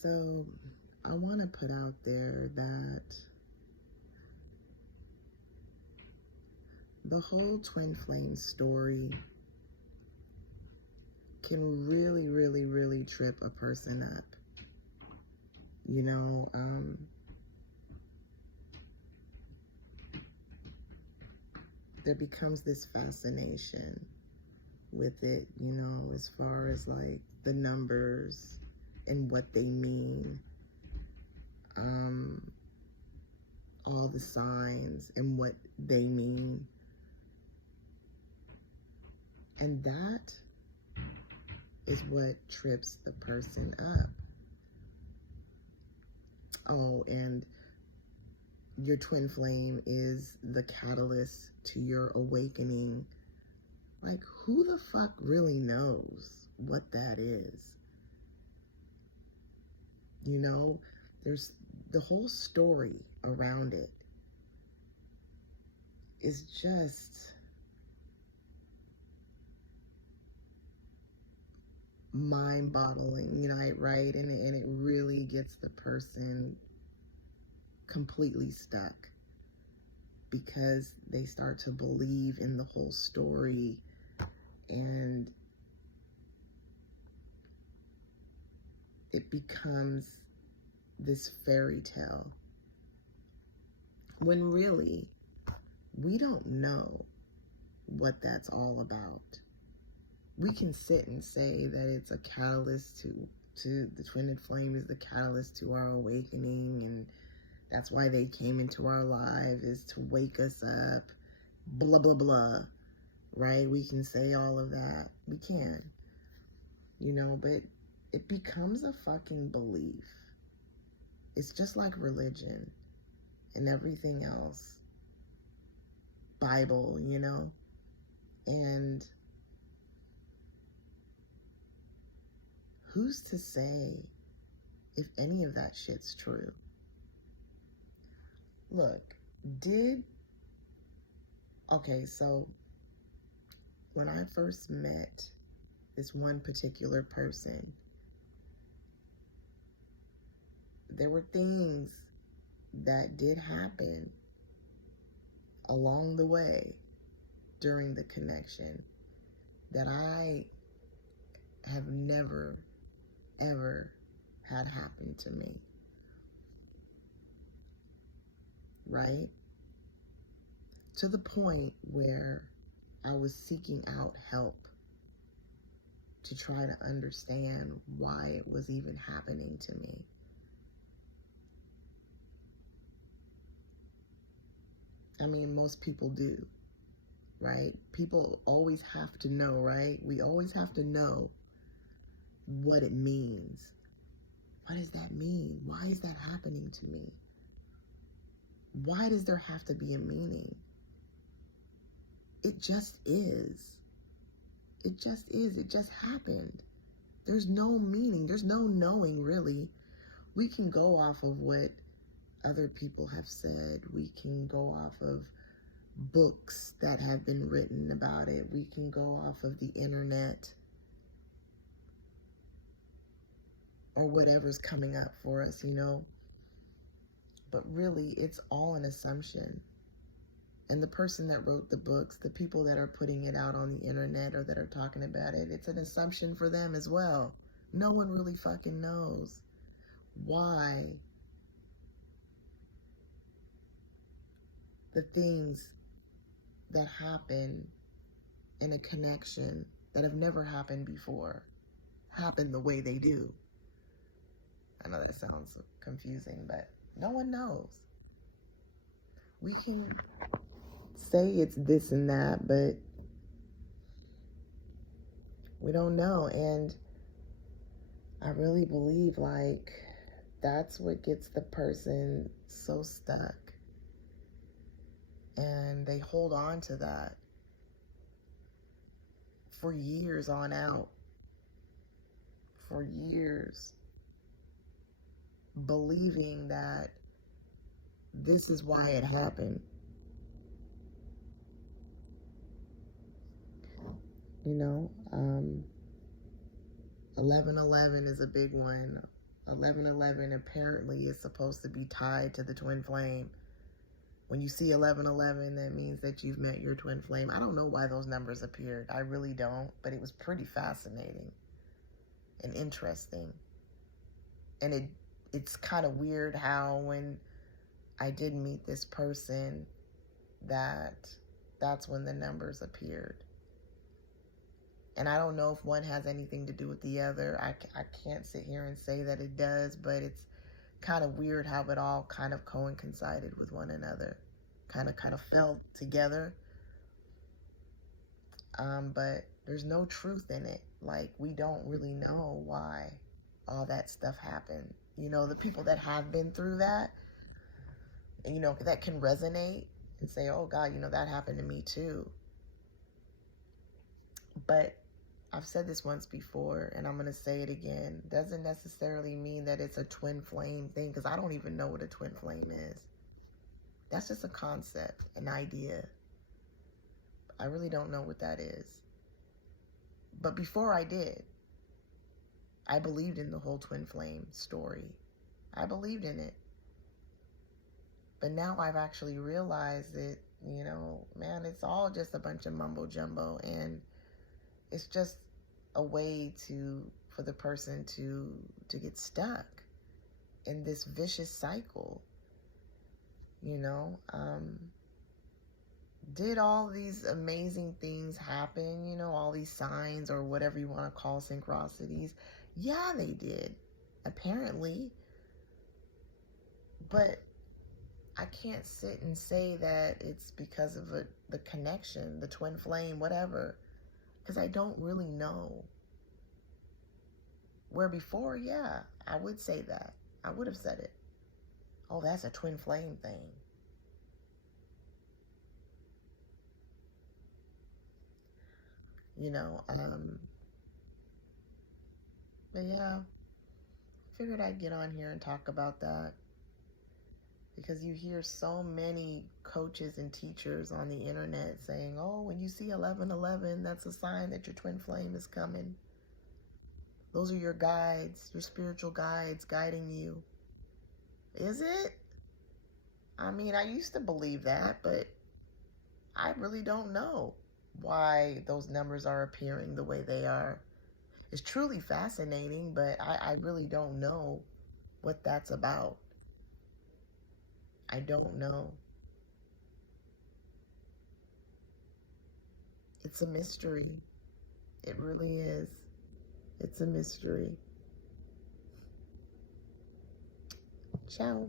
So I want to put out there that the whole twin flame story can really, really, really trip a person up. You know, there becomes this fascination with it, you know, as far as like the numbers and what they mean, all the signs and what they mean. And that is what trips the person up. Oh, and your twin flame is the catalyst to your awakening. Like, who the fuck really knows what that is? You know, there's the whole story around it is just mind-boggling, you know, right? And it really gets the person completely stuck because they start to believe in the whole story, and it becomes this fairy tale when really we don't know what that's all about. We can sit and say that it's a catalyst to the twin flame is the catalyst to our awakening, and that's why they came into our life, is to wake us up, blah, blah, blah, right? We can say all of that. We can, you know, but it becomes a fucking belief. It's just like religion and everything else. Bible, you know? And who's to say if any of that shit's true? Look, okay, so when I first met this one particular person, there were things that did happen along the way during the connection that I have never, ever had happen to me. Right? To the point where I was seeking out help to try to understand why it was even happening to me. I mean, most people do, right? People always have to know, right? We always have to know what it means. What does that mean? Why is that happening to me? Why does there have to be a meaning? It just is. It just is. It just happened. There's no meaning. There's no knowing, really. We can go off of what other people have said. We can go off of books that have been written about it. We can go off of the internet or whatever's coming up for us, you know. But really, it's all an assumption. And the person that wrote the books, the people that are putting it out on the internet or that are talking about it, it's an assumption for them as well. No one really fucking knows why the things that happen in a connection that have never happened before happen the way they do. I know that sounds confusing, but no one knows. We can say it's this and that, but we don't know. And I really believe like that's what gets the person so stuck, and they hold on to that for years on out, for years, believing that this is why it happened. You know, 11/11 is a big one. 1111 apparently is supposed to be tied to the twin flame. When you see 1111, that means that you've met your twin flame. I don't know why those numbers appeared. I really don't, but it was pretty fascinating and interesting. And it's kind of weird how when I did meet this person, that's when the numbers appeared. And I don't know if one has anything to do with the other. I can't sit here and say that it does, but it's kind of weird how it all kind of coincided with one another. Kind of fell together. But there's no truth in it. Like, we don't really know why all that stuff happened. You know, the people that have been through that, and, you know, that can resonate and say, oh, God, you know, that happened to me too. But I've said this once before, and I'm going to say it again. Doesn't necessarily mean that it's a twin flame thing, because I don't even know what a twin flame is. That's just a concept, an idea. I really don't know what that is. But before I did, I believed in the whole twin flame story. I believed in it. But now I've actually realized that, you know, man, it's all just a bunch of mumbo jumbo, and it's just a way for the person to get stuck in this vicious cycle. You know, did all these amazing things happen, you know, all these signs or whatever you want to call synchronicities? Yeah, they did, apparently. But I can't sit and say that it's because of the connection, the twin flame, whatever, because I don't really know. Where before, yeah, I would say that. I would have said it. Oh, that's a twin flame thing. You know, but yeah, figured I'd get on here and talk about that, because you hear so many coaches and teachers on the internet saying, oh, when you see 1111, that's a sign that your twin flame is coming. Those are your guides, your spiritual guides guiding you. Is it? I mean, I used to believe that, but I really don't know why those numbers are appearing the way they are. It's truly fascinating, but I really don't know what that's about. I don't know. It's a mystery. It really is. It's a mystery. Ciao.